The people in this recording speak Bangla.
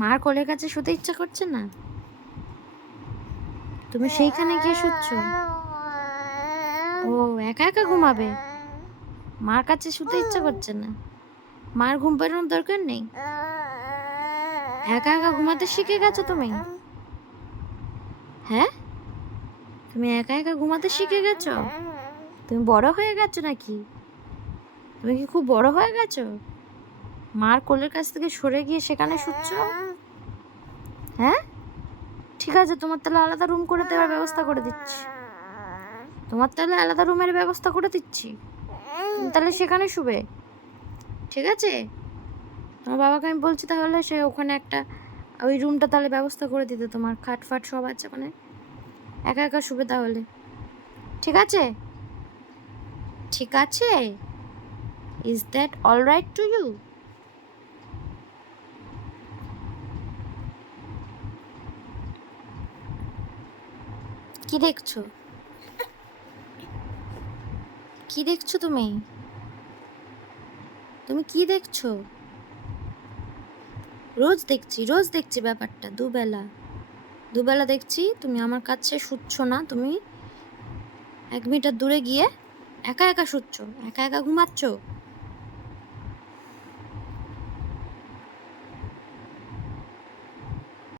মার কোলের কাছে শুতে ইচ্ছা করছে না? তুমি সেইখানে গিয়ে শুচ্ছ? ও একা একা ঘুমাবে? মার কাছে শুতে ইচ্ছা করছে না? মার ঘুম পাড়ানোর দরকার নেই? একা একা ঘুমাতে শিখে গেছো তুমি? হ্যাঁ, তুমি একা একা ঘুমাতে শিখে গেছো? তুমি বড় হয়ে গেছো নাকি? তুমি কি খুব বড় হয়ে গেছো? মার কোলের কাছ থেকে সরে গিয়ে সেখানে শুচ্ছ? হ্যাঁ, ঠিক আছে, তোমার তাহলে আলাদা রুম করে দেওয়ার ব্যবস্থা করে দিচ্ছি। তোমার তাহলে আলাদা রুমের ব্যবস্থা করে দিচ্ছি, তুমি তাহলে সেখানে শুবে, ঠিক আছে? তোমার বাবাকে আমি বলছি তাহলে সে ওখানে একটা ওই রুমটা তাহলে ব্যবস্থা করে দিতে, তোমার খাট ফাট সব আছে, মানে একা একা শুবে তাহলে, ঠিক আছে? ঠিক আছে, is that all right to you? কি দেখছো? কি দেখছো তুমি? তুমি কি দেখছো? রোজ দেখছি ব্যাপারটা, দুবেলা দুবেলা দেখছি তুমি আমার কাছে শুচ্ছ না, তুমি 1 মিটার দূরে গিয়ে একা একা শুচ্ছ, একা একা ঘুমাচ্ছ।